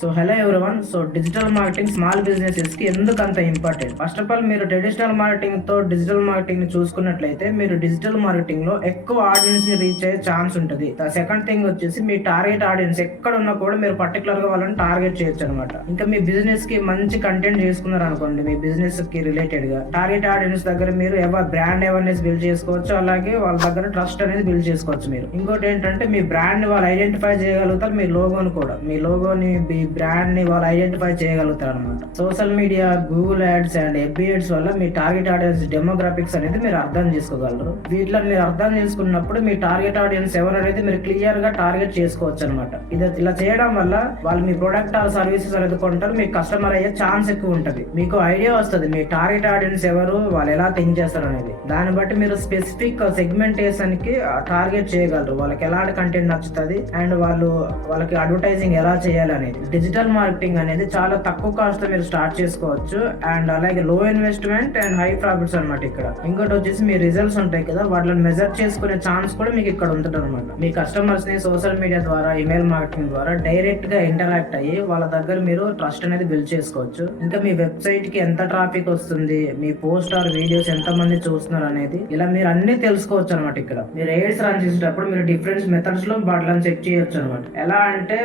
So hello everyone. So digital marketing small businesses కి ఎందుకు అంత ఇంపార్టెంట్? ఫస్ట్ ఆఫ్ ఆల్ మీరు ట్రెడిషనల్ మార్కెటింగ్ తో డిజిటల్ మార్కెటింగ్ ని చూసుకున్నట్లయితే మీరు డిజిటల్ మార్కెటింగ్ లో ఎక్కువ ఆడియన్స్ ని రీచ్ అయ్యే ఛాన్స్ ఉంటుంది. సెకండ్ థింగ్ వచ్చేసి మీ టార్గెట్ ఆడియన్స్ ఎక్కడ ఉన్నా కూడా మీరు పర్టికులర్ గా వాళ్ళని టార్గెట్ చేయొచ్చు అనమాట. ఇంకా మీ బిజినెస్ కి మంచి కంటెంట్ చేసుకున్నారు అనుకోండి, మీ బిజినెస్ కి రిలేటెడ్ గా టార్గెట్ ఆడియన్స్ దగ్గర మీరు బ్రాండ్ అవేర్నెస్ బిల్డ్ చేసుకోవచ్చు. అలాగే వాళ్ళ దగ్గర ట్రస్ట్ అనేది బిల్డ్ చేసుకోవచ్చు. మీరు ఇంకోటి ఏంటంటే మీ బ్రాండ్ వాళ్ళు ఐడెంటిఫై చేయగలుగుతారు. మీ లోగోని కూడా మీ లోగోని బ్రాండ్ ని వాళ్ళు ఐడెంటిఫై చేయగలుగుతారు అనమాట. Social media, Google ads and FB ads వల్ల మీ టార్గెట్ ఆడియన్స్ డెమోగ్రాఫిక్స్ అనేది మీరు అర్థం చేసుకోగలరు. వీటిలో మీరు అర్థం చేసుకున్నప్పుడు మీ టార్గెట్ ఆడియన్స్ ఎవరు అనేది మీరు క్లియర్ గా టార్గెట్ చేసుకోవచ్చు అనమాట. ఇలా చేయడం వల్ల వాళ్ళు మీ ప్రొడక్ట్ ఆర్ సర్వీసెస్ అనేది కొంటారు, మీకు కస్టమర్ అయ్యే ఛాన్స్ ఎక్కువ ఉంటది. మీకు ఐడియా వస్తుంది మీ టార్గెట్ ఆడియన్స్ ఎవరు, వాళ్ళు ఎలా థింక్ చేస్తారు అనేది. దాన్ని బట్టి మీరు స్పెసిఫిక్ సెగ్మెంటేషన్ కి టార్గెట్ చేయగలరు. వాళ్ళకి ఎలాంటి కంటెంట్ నచ్చుతుంది అండ్ వాళ్ళకి అడ్వర్టైజింగ్ ఎలా చేయాలి అనేది. డిజిటల్ మార్కెటింగ్ అనేది చాలా తక్కువ కాస్ట్ తో మీరు స్టార్ట్ చేసుకోవచ్చు అండ్ అలాగే లో ఇన్వెస్ట్మెంట్ అండ్ హై ప్రాఫిట్స్ అనమాట. ఇక్కడ ఇంకోటి వచ్చేసి మీ రిజల్ట్స్ ఉంటాయి కదా, వాటిని మెజర్ చేసుకునే ఛాన్స్ కూడా మీకు ఇక్కడ ఉంటుంది అనమాట. మీ కస్టమర్స్ ని సోషల్ మీడియా ద్వారా, ఇమెయిల్ మార్కెటింగ్ ద్వారా డైరెక్ట్ గా ఇంటరాక్ట్ అయ్యి వాళ్ళ దగ్గర మీరు ట్రస్ట్ అనేది బిల్డ్ చేసుకోవచ్చు. ఇంకా మీ వెబ్సైట్ కి ఎంత ట్రాఫిక్ వస్తుంది, మీ పోస్ట్ ఆర్ వీడియోస్ ఎంత మంది చూస్తున్నారు అనేది ఇలా మీరు అన్ని తెలుసుకోవచ్చు అనమాట. ఇక్కడ మీరు ఎయిడ్స్ రన్ చేసేటప్పుడు మీరు డిఫరెంట్ మెథడ్స్ లో వాటిని చెక్ చేయొచ్చు అనమాట. ఎలా అంటే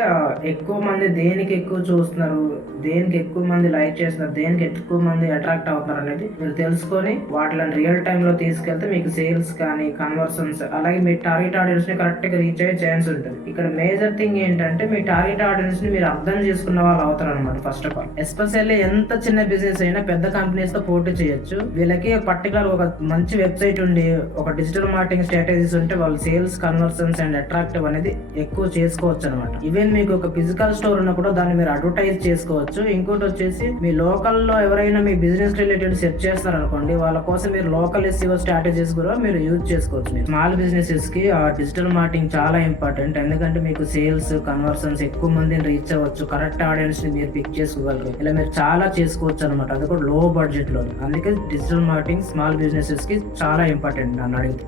ఎక్కువ మంది దేనికి ఎక్కువ చూస్తున్నారు, దేనికి ఎక్కువ మంది లైక్ చేస్తున్నారు, దేనికి ఎక్కువ మంది అట్రాక్ట్ అవుతున్నారు అనేది మీరు తెలుసుకొని వాటిని రియల్ టైమ్ లో తీసుకెళ్తే మీకు సేల్స్ కానీ కన్వర్షన్స్ అలాగే మీ టార్గెట్ ఆడియన్స్ ని కరెక్ట్ గా రీచ్ అయ్యే ఛాన్స్ ఉంటుంది. ఇక్కడ మేజర్ థింగ్ ఏంటంటే మీ టార్గెట్ ఆడియన్స్ ని మీరు అర్థం చేసుకున్న వాళ్ళు అవుతారు అనమాట. ఫస్ట్ ఆఫ్ ఆల్ ఎస్పెషల్లీ ఎంత చిన్న బిజినెస్ అయినా పెద్ద కంపెనీస్ తో పోటీ చేయొచ్చు. వీళ్ళకి పర్టికులర్ ఒక మంచి వెబ్సైట్ ఉండి ఒక డిజిటల్ మార్కెటింగ్ స్ట్రాటజీస్ ఉంటే వాళ్ళు సేల్స్, కన్వర్షన్స్ అండ్ అట్రాక్టివ్ అనేది ఎక్కువ చేసుకోవచ్చు అనమాట. ఈవెన్ మీకు ఒక ఫిజికల్ స్టోర్ ఉన్నా కూడా దాన్ని మీరు అడ్వర్టైజ్ చేసుకోవచ్చు. ఇంకోటి వచ్చేసి మీ లోకల్ లో ఎవరైనా మీ బిజినెస్ రిలేటెడ్ సెర్చ్ చేస్తారు అనుకోండి, వాళ్ళ కోసం మీరు లోకల్ ఎస్ఈఓ స్ట్రాటజీస్ కూడా మీరు యూజ్ చేసుకోవచ్చు. మీరు స్మాల్ బిజినెసెస్ కి డిజిటల్ మార్కెటింగ్ చాలా ఇంపార్టెంట్. ఎందుకంటే మీకు సేల్స్, కన్వర్షన్స్ ఎక్కువ మందిని రీచ్ అవ్వచ్చు, కరెక్ట్ ఆడియన్స్ ని మీరు పిక్ చేసుకోగలరు. ఇలా మీరు చాలా చేసుకోవచ్చు అనమాట. అది కూడా లో బడ్జెట్ లో. అందుకే డిజిటల్ మార్కెటింగ్ స్మాల్ బిజినెసెస్ కి చాలా ఇంపార్టెంట్ నన్ను అడిగితే.